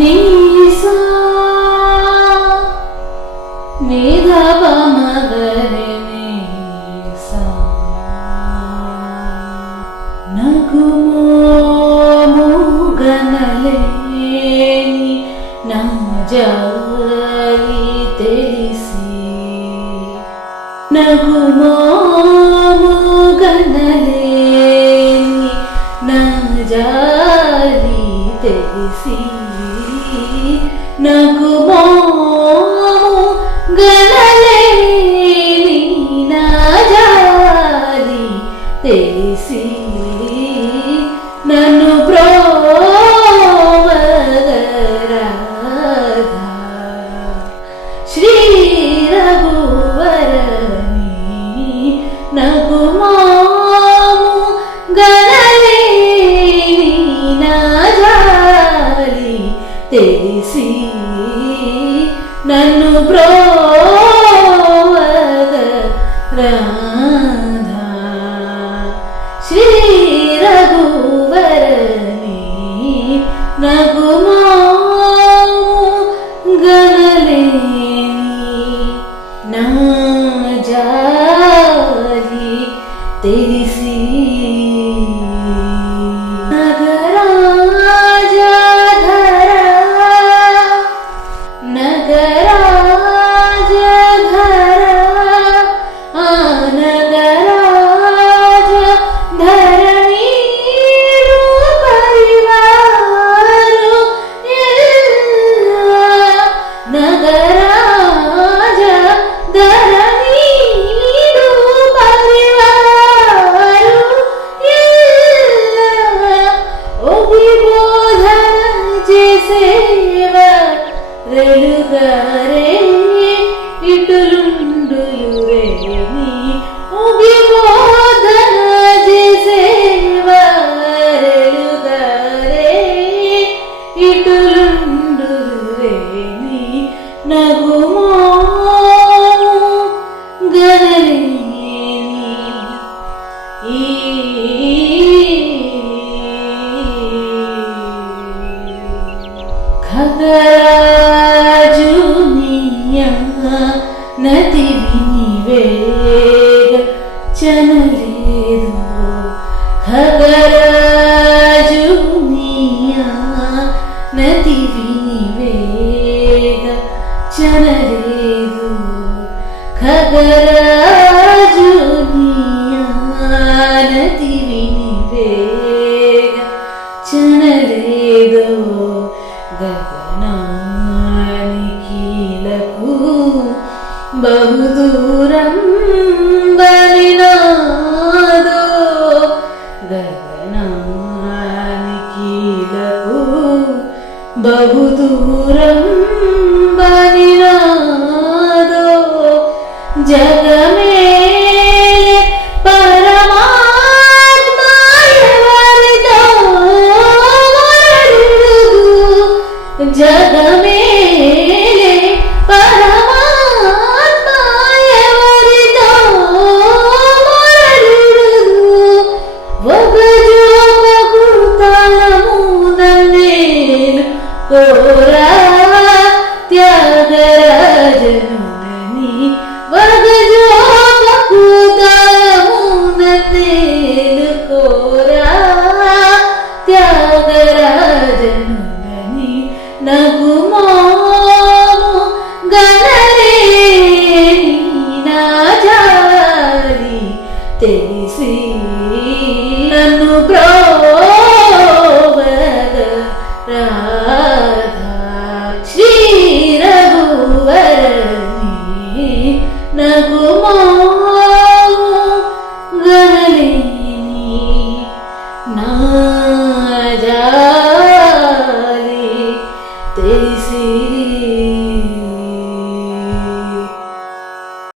ನೀಸಾ ನಿಧಪ ಮಗರೆ ನೀಸಾ ನಗುಮೋಗನಲೇನಿ ನಾ ಜಾಲಿ ತಿಳಿಸಿ ನಗುಮೋಗನಲೇನಿ ನಾ ಜಾಲಿ ತಿಳಿಸಿ ನಗುಮೋಗನಲೇನಿ ನಾ ಜಾಲಿ ತಿಳಿಸಿ నన్ను బ్రోవగరాధా శ్రీ రఘువరని నగుమాము గనలేని నా జాలి తెలిసి నన్ను బ్రోవగరాధా శ్రీ రఘువరని నగుమాము గనలేని నా జాలి తెలిసి రెలుగారే ఇటులుండులురేని ఉగిబోధన చేసేవా రెలుగారే ఇటులుండులురేని నగుమోము గనలేని ఈ ఖగరాజునియా నతి వినివేగ చనలేదు ఖగరాజునియా నతి వినివేగ చనలేదు ఖగరాజునియా నతి వినివేగ చనలేదు గగనానికీలకు బహుదూరం బలినాదో గగనానికీలకు బహుదూరం బలినాదో జగమే జగమేలే పరమాత్మ ఎవరితో మొరలుడు ఒకజోపకృతలము నన్నేలు కోరా త్యాగరాజనుని ఒకజోపకృతలము నన్నేలు కోరా త్యాగరాజను నగుమోము గనలేని నా జాలి తెలిసి నన్ను బ్రోవగరాధా శ్రీ రఘువరని నగుమోము గనలేని నా జాలి